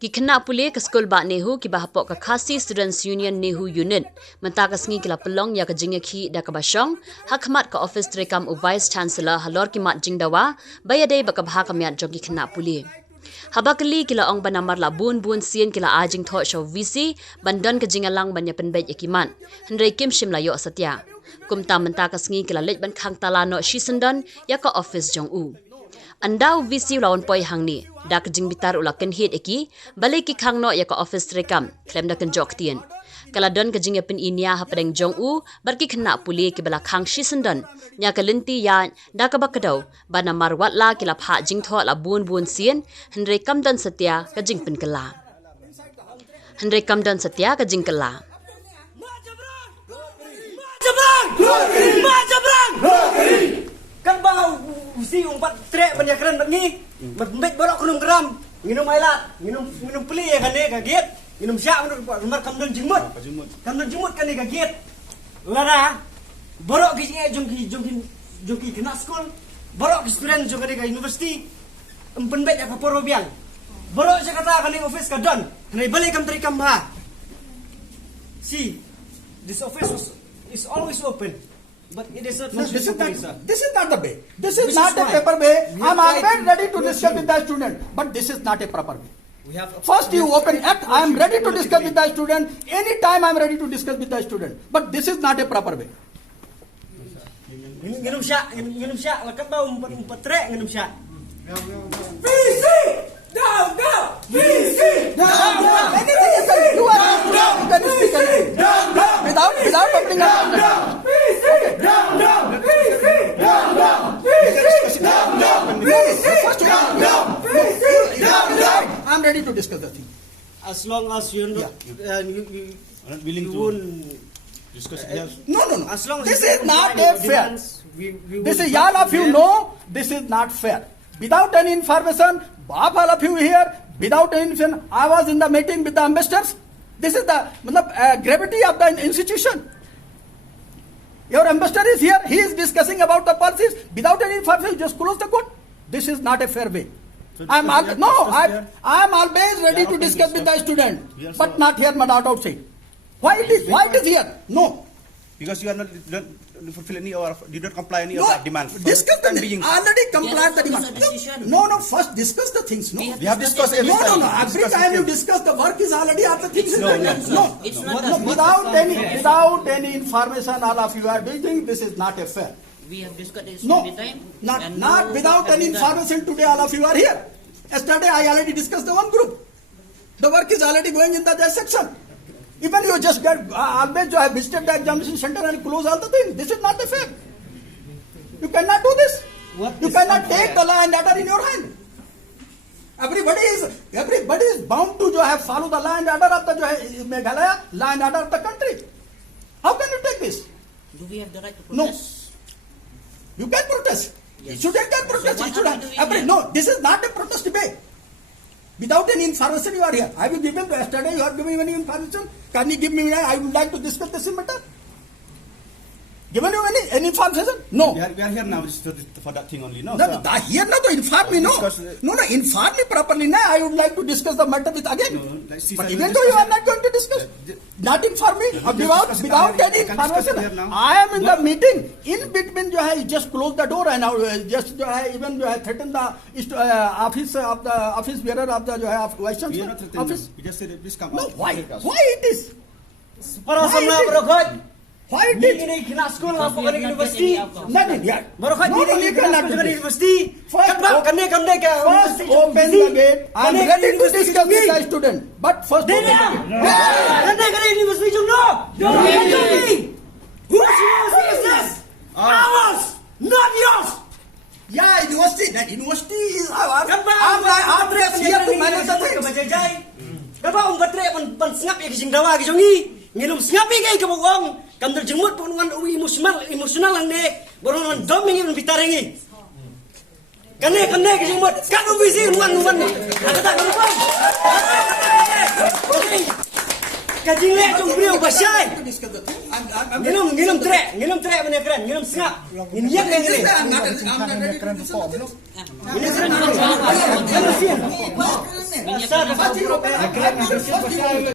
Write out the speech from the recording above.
Ki kena pulih ke skul ba nehu ki bahapok ke Khasi Students Union nehu unit. Mentaka sengi kila pelong ya ke jingeki da ke basyong. Hakmat ke office terekam u Vice Chancellor halor ki mat jingdawa. Bayadai baka bahak kamiat jogi kena pulih. Habakali kila ong banamar la bun sien kila ajing thok show VC. Bandan ke jingalang banya penbej ikiman. Hendrai kim shim la yo satya. Kumta mentaka sengi kila lej ban khang talano shisendan ya ke office jong u. Andau VC lawan poi hang ni dak jing bitar ulakan hit eki balik ki khang no ya ka office rekam klem dak jok tien kala don ka jing pen inia ha pedeng jong u bar ki khna puli ki bala khang shi sendan nya ka lenti ya dak ba kadau bana marwat la ki la pha jing tho la bun sien hendrai kam dan satya ka jing pen kala hendrai kam dan satya ka jing kala Kan bau usi umpat trek banyak keren bengi. Mbek borok kunum keram. Minum ailat, minum peli ya kan kaget. Minum syak nomor kamdon jemut. Kamdon jemut kan kaget. Lara borok ki jongki kena school. Borok ki student jong ka university. Empen bet ka poro biang. Borok sa kata kan office ka don. Kanai balik kam trikam ha. See, this office is always open. But it is not. This is not the way. This is not a proper way. I'm always ready to discuss with the student, but this is not a proper way. First you open act. I am ready to discuss with the student. Anytime I am ready to discuss with the student, but this is not a proper way. Nginum syak, lakat bau umpat trek nginum syak. VC down. VC down. Anything you can do, you can speak anything. Without opening up. VC down. VC down. I'm ready to discuss the thing. As long as you're not, you not willing you to won't discuss. No. As long as This you is don't not comply a with fair. demands, we This will is all of you yeah. know. This is not fair. Without any information, all of you here, without any information, I was in the meeting with the ambassadors. This is the gravity of the institution. Your ambassador is here. He is discussing about the policies. Without any information, just close the court. This is not a fair way. So I am always ready to open discuss with the discuss. student, We are but so- not here, not outside. Why it is here? No. Because you are not fulfill any or did not comply any No, of our demands. discuss the thing. Already complied the demand. No, first discuss the things. No, We have discussed every no. time. Every time you discuss, the work is already after things. No. Without any information, all of you are doing. This is not a fair. We have discussed this No, many times. not without any information. Today, all of you are here. Yesterday, I already discussed the one group. The work is already going in the section. Even you just get always have visited the examination center and close all the things. This is not the fair. You cannot do this. You cannot take the law and order in your hand. Everybody is bound to follow the law and order of the Meghalaya, law and order of the country. How can you take this? Do we have the right to No. protest? You can protest. Yes. Student can protest. So what Student- are we doing here? No, this is not a protest debate. Without any information, you are here. I will give him yesterday. You are giving any information. Can you give me? I would like to discuss this matter. Given you any information? No. We are here now for that thing only. No. No, sir. here not to inform me. No. Discuss- No. Inform me properly. Now I would like to discuss the matter with again. No, see, But sir, even we'll though you discuss are not going to discuss, not inform me We'll without discuss it without now. any I can discuss it information. here now. I am in the meeting. In between, you just close the door and just even threaten the office of the office bearer of the vice We are chancellor not threatening office. them. We just said please come No, out. why? Take us. Why it is? Para Why sama it is? berokot. Why it Ni is? ini kena school Because apa we kan have not university. get any outcome. Nothing. Yeah. Berokot No, ni you ini kena cannot school do kan this. university. First, Kan bang kan kan First open the gate. I am ready to discuss with the student. But first open the gate. Kan university jom no. Whose university is this? Ours, not yours. Yeah, university. That university is ours. Kan bang I'm here to manage the things. Kebajai. Kan bang umpat trek pan sengap ya kising dawa kisongi. Ngilum sengapi kay kabawang kam terjemut penguan emosional lang de boron doming in bitarengi kane kisimut kanu bisi nuan kata nuan kajing le jong beliau basyai To discuss the thing. I'm ngilum trek benda keren ngilum sengap nginiak yang ngilum I'm not ready to discuss the thing. ini keren में Sir, Sachi, Group, I am not the first